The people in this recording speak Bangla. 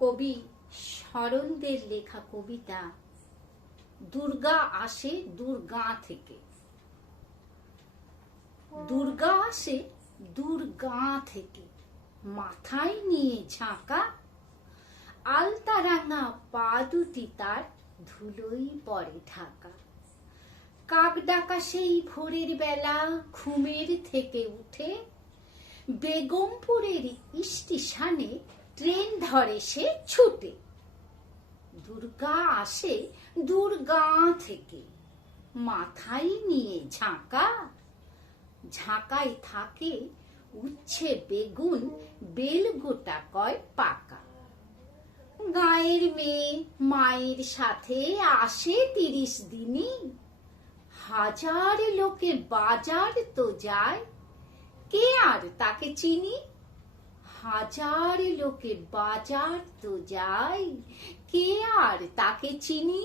কবি শরণদের লেখা কবিতা দুর্গা আসে দুর্গা থেকে। দুর্গা আসে দুর্গা থেকে, মাথায় নিয়ে ঝাঁকা, আলতারাঙা পা দুটি তার ধুলোই পড়ে ঢাকা। কাক ডাকা সেই ভোরের বেলা ঘুমের থেকে উঠে বেগমপুরের স্টেশনে ট্রেন ধরে সে ছুটে। দুর্গা আসে দুর্গা থেকে, মাথায় নিয়ে ঝাঁকা, ঝাঁকায় থাকে উচ্ছে বেগুন বেলগোটা কয় পাকা। গায়ের মেয়ে মায়ের সাথে আসে 30 দিনই, হাজার লোকে বাজার তো যায়, কে আর তাকে চিনি। হাজার লোকে বাজার তো যায়, কে আর তাকে চিনি।